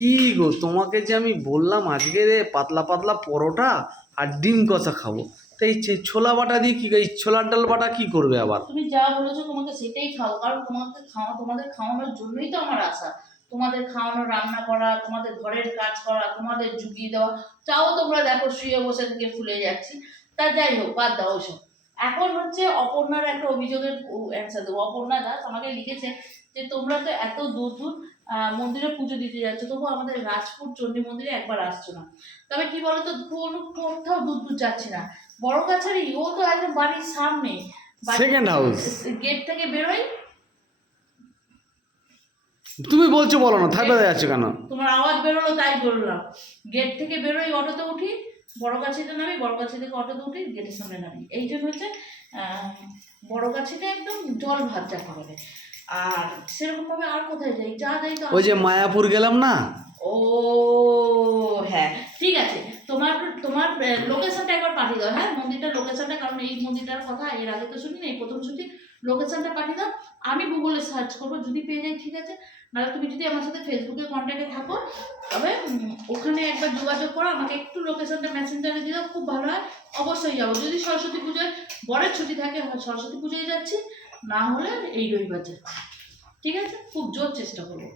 কি গো, তোমাকে যে আমি বললাম আজকে রে পাতলা পাতলা পরোটা আর ডিম কষা খাবো, তো এই ছোলা বাটা দিয়ে কি, এই ছোলার ডাল বাটা কি করবে আবার? তুমি যা বলেছো তোমাকে সেটাই খাও, কারণ তোমাদের খাওয়ানোর জন্যই তো আমার আশা। তোমাদের খাওয়ানো, রান্না করা, তোমাদের ঘরের কাজ করা, তোমাদের জুগিয়ে দেওয়া। চাও তোমরা দেখো শুয়ে বসে থেকে ফুলে যাচ্ছি। তা যাই হোক, বাদ দাও ওইসব। এখন হচ্ছে অপর্ণার একটা অভিযোগের অ্যান্সার দেবো। অপর্ণা দাস আমাকে লিখেছে যে তোমরা তো এত দূর দূর মন্দিরে পুজো দিতে যাচ্ছ, তবু আমাদের রাজপুর চণ্ডী মন্দিরে একবার আসছো না। তবে কি বলতো, কোথাও দূর দূর যাচ্ছি না, বড় কাছারি, ও তো একদম বাড়ির সামনে। Second house. গেট থেকে বেরোই। তুমি বলছো বলো না, থাকবে যাচ্ছে কেন? তোমার আওয়াজ বেরোলো তাই বললাম। গেট থেকে বেরোই, অটোতে উঠি, বড়গাছিতে নামি, বড়গাছি থেকে অটোতে উঠি, গেটের সামনে নামি। এই জন্য হচ্ছে বড়গাছিটা একদম জল ভাত যাকে বলে। আর সেরকম ভাবে আর কোথায় যাই, যা যাই তো ওই যে মায়াপুর গেলাম না। ও হ্যাঁ, ঠিক আছে। তোমার তোমার লোকেশনটা একবার পাঠিয়ে দাও। হ্যাঁ, মন্দিরটার লোকেশনটা, কারণ এই মন্দিরটার কথা এর আগে তো শুনি, এই প্রথম শুনছি। লোকেশনটা পাঠিয়ে দাও, আমি গুগলে সার্চ করবো, যদি পেয়ে যাই ঠিক আছে। নাহলে তুমি যদি আমার সাথে ফেসবুকে কন্ট্যাক্টে থাকো, তবে ওখানে একবার যোগাযোগ করো, আমাকে একটু লোকেশনটা মেসেঞ্জারে দিয়ে দাও, খুব ভালো হয়। অবশ্যই যাবো। যদি সরস্বতী পুজোয় বরের ছুটি থাকে, সরস্বতী পুজোয় যাচ্ছি, না হলে এই রবিবার যাচ্ছি। ঠিক আছে, খুব জোর চেষ্টা করবো।